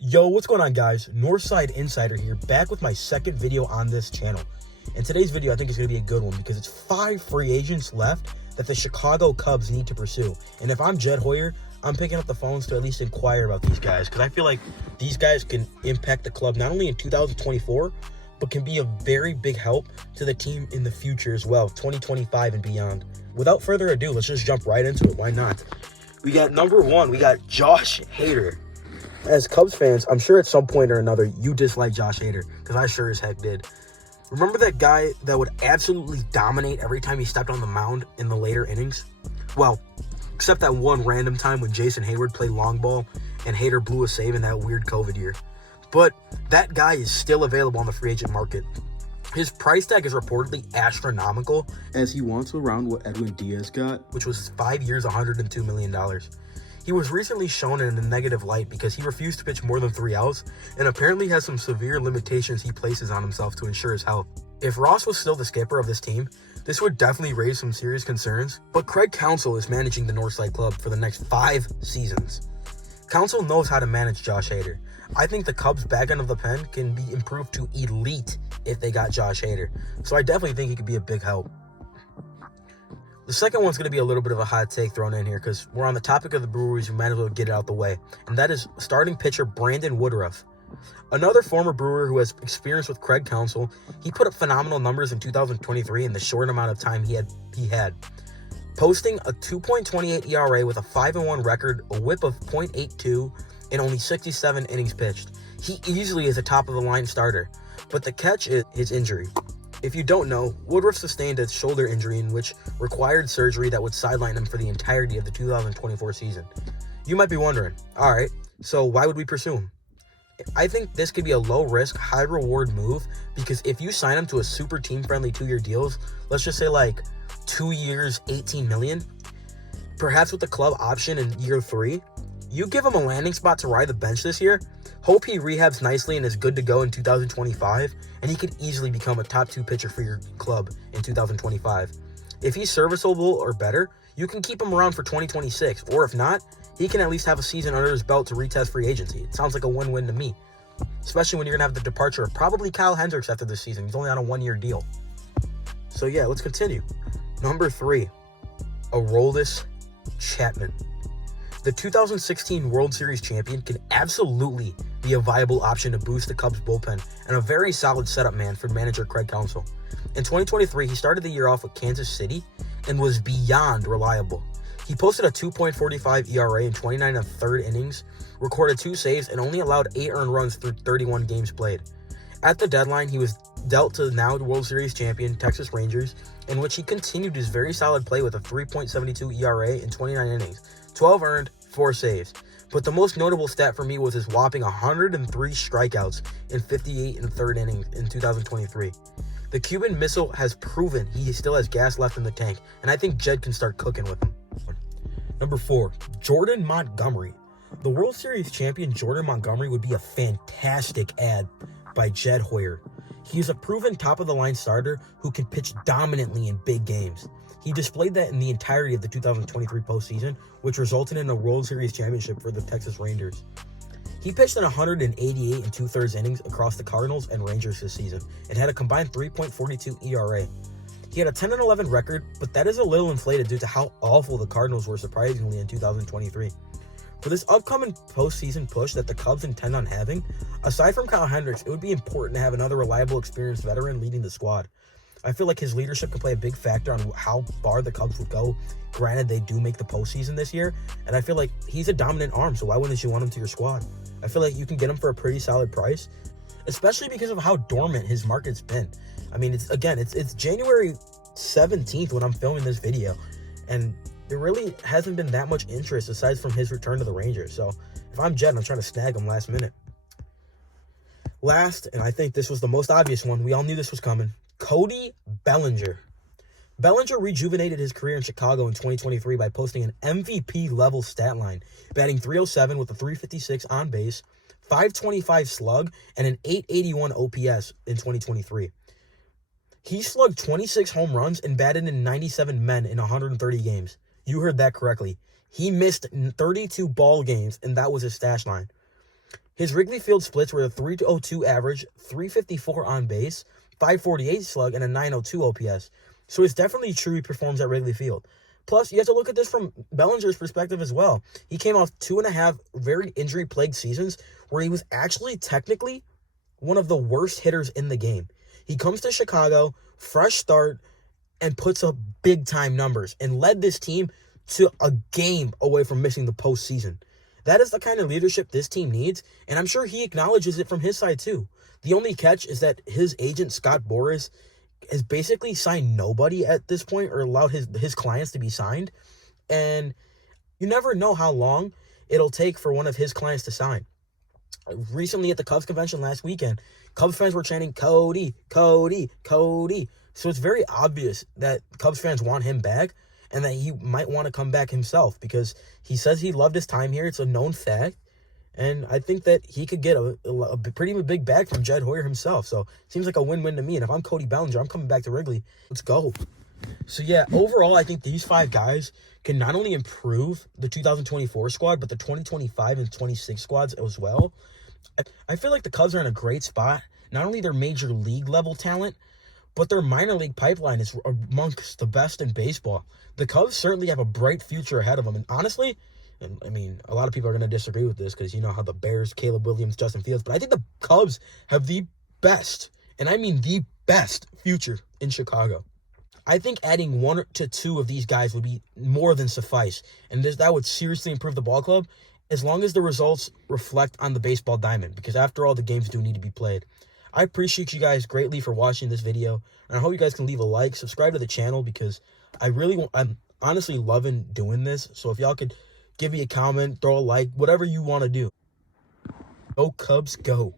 Yo, what's going on, guys? Northside Insider here, back with my second video on this channel. And today's video I think is going to be a good one because it's 5 free agents left that the Chicago Cubs need to pursue. And if I'm Jed Hoyer, I'm picking up the phones to at least inquire about these guys because I feel like these guys can impact the club not only in 2024, but can be a very big help to the team in the future as well, 2025 and beyond. Without further ado, let's just jump right into it. Why not? We got number 1, we got Josh Hader. As Cubs fans, I'm sure at some point or another you dislike Josh Hader, because I sure as heck did. Remember that guy that would absolutely dominate every time he stepped on the mound in the later innings? Well, except that one random time when Jason Hayward played long ball and Hader blew a save in that weird COVID year. But that guy is still available on the free agent market. His price tag is reportedly astronomical, as he wants around what Edwin Diaz got, which was 5 years, $102 million. He was recently shown in a negative light because he refused to pitch more than 3 outs and apparently has some severe limitations he places on himself to ensure his health. If Ross was still the skipper of this team, this would definitely raise some serious concerns, but Craig Counsell is managing the Northside club for the next 5 seasons. Counsell knows how to manage Josh Hader. I think the Cubs' back end of the pen can be improved to elite if they got Josh Hader, so I definitely think he could be a big help. The second one's going to be a little bit of a hot take thrown in here because we're on the topic of the Brewers. We might as well get it out the way. And that is starting pitcher Brandon Woodruff. Another former Brewer who has experience with Craig Counsell. He put up phenomenal numbers in 2023 in the short amount of time he had. Posting a 2.28 ERA with a 5-1 record, a whip of .82, and only 67 innings pitched. He easily is a top-of-the-line starter. But the catch is his injury. If you don't know, Woodruff sustained a shoulder injury in which required surgery that would sideline him for the entirety of the 2024 season. You might be wondering, all right, so why would we pursue him? I think this could be a low-risk, high-reward move because if you sign him to a super team-friendly 2-year deals, let's just say like 2 years, $18 million, perhaps with the club option in year 3, you give him a landing spot to ride the bench this year, hope he rehabs nicely and is good to go in 2025, and he could easily become a top 2 pitcher for your club in 2025. If he's serviceable or better, you can keep him around for 2026, or if not, he can at least have a season under his belt to retest free agency. It sounds like a win-win to me, especially when you're going to have the departure of probably Kyle Hendricks after this season. He's only on a 1-year deal. So yeah, let's continue. Number 3, Aroldis Chapman. The 2016 World Series champion can absolutely be a viable option to boost the Cubs bullpen and a very solid setup man for manager Craig Counsell. In 2023, he started the year off with Kansas City and was beyond reliable. He posted a 2.45 ERA in 29 1/3 innings, recorded 2 saves, and only allowed 8 earned runs through 31 games played. At the deadline, he was dealt to now the World Series champion Texas Rangers, in which he continued his very solid play with a 3.72 ERA in 29 innings, 12 earned, 4 saves. But the most notable stat for me was his whopping 103 strikeouts in 58 1/3 innings in 2023. The Cuban Missile has proven he still has gas left in the tank, and I think Jed can start cooking with him. Number 4, Jordan Montgomery. The World Series champion Jordan Montgomery would be a fantastic ad by Jed Hoyer. He is a proven top-of-the-line starter who can pitch dominantly in big games. He displayed that in the entirety of the 2023 postseason, which resulted in a World Series championship for the Texas Rangers. He pitched in 188 2/3 innings across the Cardinals and Rangers this season and had a combined 3.42 ERA. He had a 10-11 record, but that is a little inflated due to how awful the Cardinals were surprisingly in 2023. For this upcoming postseason push that the Cubs intend on having, aside from Kyle Hendricks, it would be important to have another reliable, experienced veteran leading the squad. I feel like his leadership can play a big factor on how far the Cubs would go. Granted, they do make the postseason this year, and I feel like he's a dominant arm, so why wouldn't you want him to your squad? I feel like you can get him for a pretty solid price, especially because of how dormant his market's been. I mean, it's January 17th when I'm filming this video, and there really hasn't been that much interest aside from his return to the Rangers. So if I'm Jed, I'm trying to snag him last minute. Last, and I think this was the most obvious one, we all knew this was coming, Cody Bellinger. Bellinger rejuvenated his career in Chicago in 2023 by posting an MVP-level stat line, batting .307 with a .356 on base, .525 slug, and an .881 OPS in 2023. He slugged 26 home runs and batted in 97 men in 130 games. You heard that correctly. He missed 32 ball games, and that was his stash line. His Wrigley Field splits were a 302 average, 354 on base, 548 slug, and a 902 OPS. So it's definitely true he performs at Wrigley Field. Plus, you have to look at this from Bellinger's perspective as well. He came off 2.5 very injury-plagued seasons where he was actually technically one of the worst hitters in the game. He comes to Chicago, fresh start, and puts up big-time numbers and led this team to a game away from missing the postseason. That is the kind of leadership this team needs, and I'm sure he acknowledges it from his side too. The only catch is that his agent, Scott Boras, has basically signed nobody at this point or allowed his clients to be signed. And you never know how long it'll take for one of his clients to sign. Recently at the Cubs convention last weekend, Cubs fans were chanting, Cody, Cody, Cody. So it's very obvious that Cubs fans want him back and that he might want to come back himself because he says he loved his time here. It's a known fact. And I think that he could get a pretty big bag from Jed Hoyer himself. So it seems like a win-win to me. And if I'm Cody Bellinger, I'm coming back to Wrigley. Let's go. So yeah, overall, I think these 5 guys can not only improve the 2024 squad, but the 2025 and 26 squads as well. I feel like the Cubs are in a great spot. Not only their major league level talent, but their minor league pipeline is amongst the best in baseball. The Cubs certainly have a bright future ahead of them. And honestly, I mean, a lot of people are going to disagree with this because you know how the Bears, Caleb Williams, Justin Fields, but I think the Cubs have the best, and I mean the best future in Chicago. I think adding 1 to 2 of these guys would be more than suffice, and that would seriously improve the ball club as long as the results reflect on the baseball diamond, because after all, the games do need to be played. I appreciate you guys greatly for watching this video, and I hope you guys can leave a like, subscribe to the channel, because I'm honestly loving doing this. So if y'all could give me a comment, throw a like, whatever you want to do. Go Cubs, go.